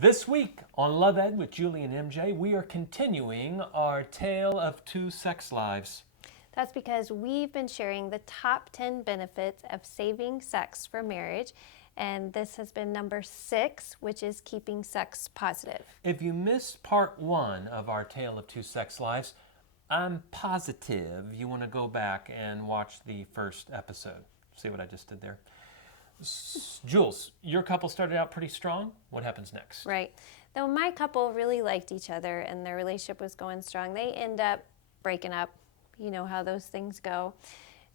This week on Love Ed with Julie and MJ, we are continuing our tale of two sex lives. That's because we've been sharing the top 10 benefits of saving sex for marriage, and this has been number 6, which is keeping sex positive. If you missed part 1 of our tale of two sex lives, I'm positive you want to go back and watch the first episode. See what I just did there? Jules, your couple started out pretty strong. What happens next? Right. Though my couple really liked each other and their relationship was going strong, they end up breaking up. You know how those things go.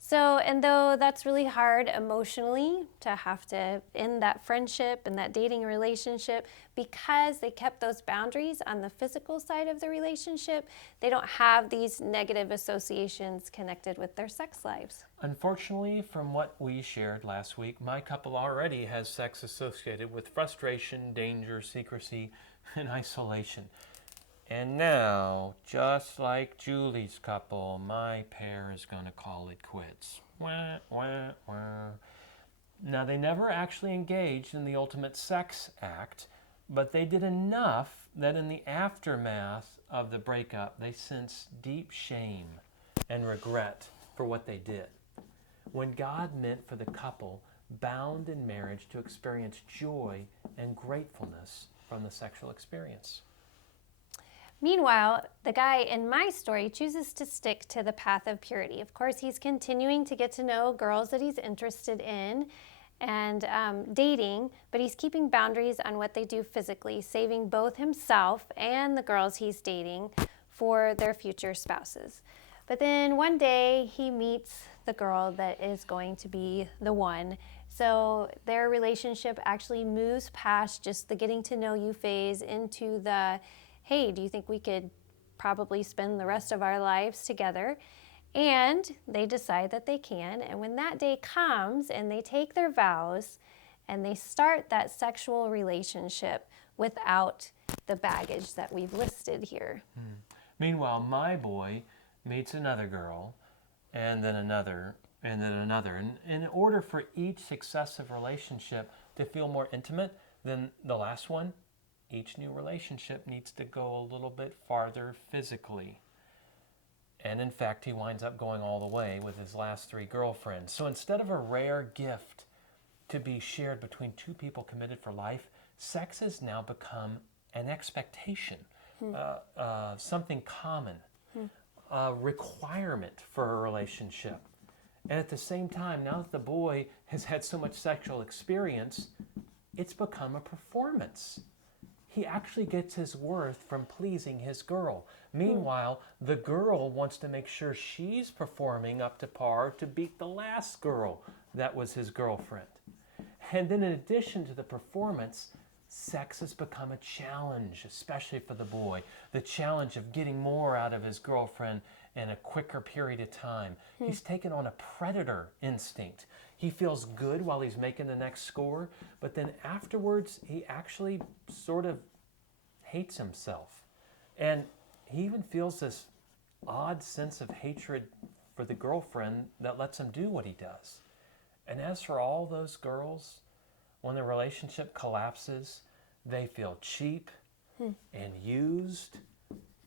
So, and though that's really hard emotionally to have to end that friendship and that dating relationship, because they kept those boundaries on the physical side of the relationship, they don't have these negative associations connected with their sex lives. Unfortunately, from what we shared last week, my couple already has sex associated with frustration, danger, secrecy, and isolation. And now, just like Julie's couple, my pair is going to call it quits. Wah, wah, wah. Now, they never actually engaged in the ultimate sex act, but they did enough that in the aftermath of the breakup, they sensed deep shame and regret for what they did. When God meant for the couple bound in marriage to experience joy and gratefulness from the sexual experience. Meanwhile, the guy in my story chooses to stick to the path of purity. Of course, he's continuing to get to know girls that he's interested in and dating, but he's keeping boundaries on what they do physically, saving both himself and the girls he's dating for their future spouses. But then one day he meets the girl that is going to be the one. So their relationship actually moves past just the getting to know you phase into the, hey, do you think we could probably spend the rest of our lives together? And they decide that they can. And when that day comes and they take their vows and they start that sexual relationship without the baggage that we've listed here. Meanwhile, my boy meets another girl, and then another, and then another. And in order for each successive relationship to feel more intimate than the last one, each new relationship needs to go a little bit farther physically. And in fact, he winds up going all the way with his last 3 girlfriends. So instead of a rare gift to be shared between 2 people committed for life, sex has now become an expectation, something common, a requirement for a relationship. And at the same time, now that the boy has had so much sexual experience, it's become a performance. He actually gets his worth from pleasing his girl. Meanwhile, the girl wants to make sure she's performing up to par to beat the last girl that was his girlfriend. And then in addition to the performance, sex has become a challenge, especially for the boy. The challenge of getting more out of his girlfriend in a quicker period of time. He's taken on a predator instinct. He feels good while he's making the next score, but then afterwards, he actually sort of hates himself. And he even feels this odd sense of hatred for the girlfriend that lets him do what he does. And as for all those girls, when the relationship collapses, they feel cheap and used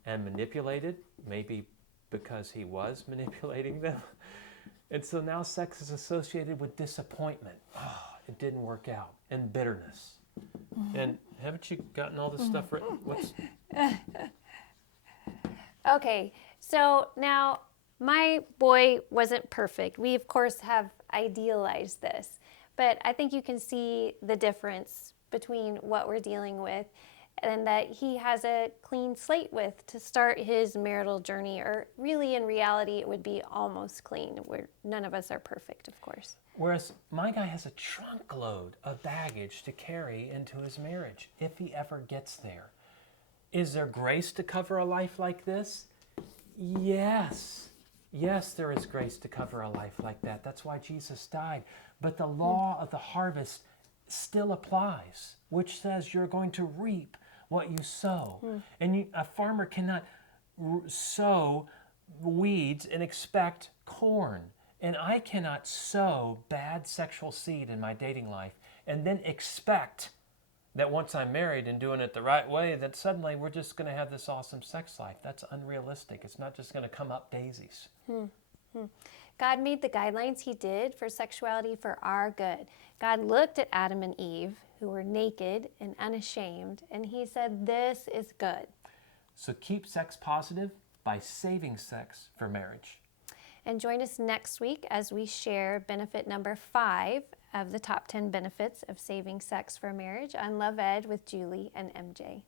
and manipulated, maybe because he was manipulating them. And so now sex is associated with disappointment. Oh, it didn't work out. And bitterness. And haven't you gotten all this stuff written? Okay, so now my boy wasn't perfect. We, of course, have idealized this, but I think you can see the difference between what we're dealing with and that he has a clean slate with to start his marital journey, or really in reality it would be almost clean. None of us are perfect, of course. Whereas my guy has a trunk load of baggage to carry into his marriage, if he ever gets there. Is there grace to cover a life like this? Yes. Yes, there is grace to cover a life like that. That's why Jesus died. But the law of the harvest still applies, which says you're going to reap what you sow. And a farmer cannot sow weeds and expect corn. And I cannot sow bad sexual seed in my dating life and then expect that once I'm married and doing it the right way, that suddenly we're just going to have this awesome sex life. That's unrealistic. It's not just going to come up daisies. God made the guidelines he did for sexuality for our good. God looked at Adam and Eve, who were naked and unashamed, and he said, this is good. So keep sex positive by saving sex for marriage. And join us next week as we share benefit number 5 of the top 10 benefits of saving sex for marriage on Love Ed with Julie and MJ.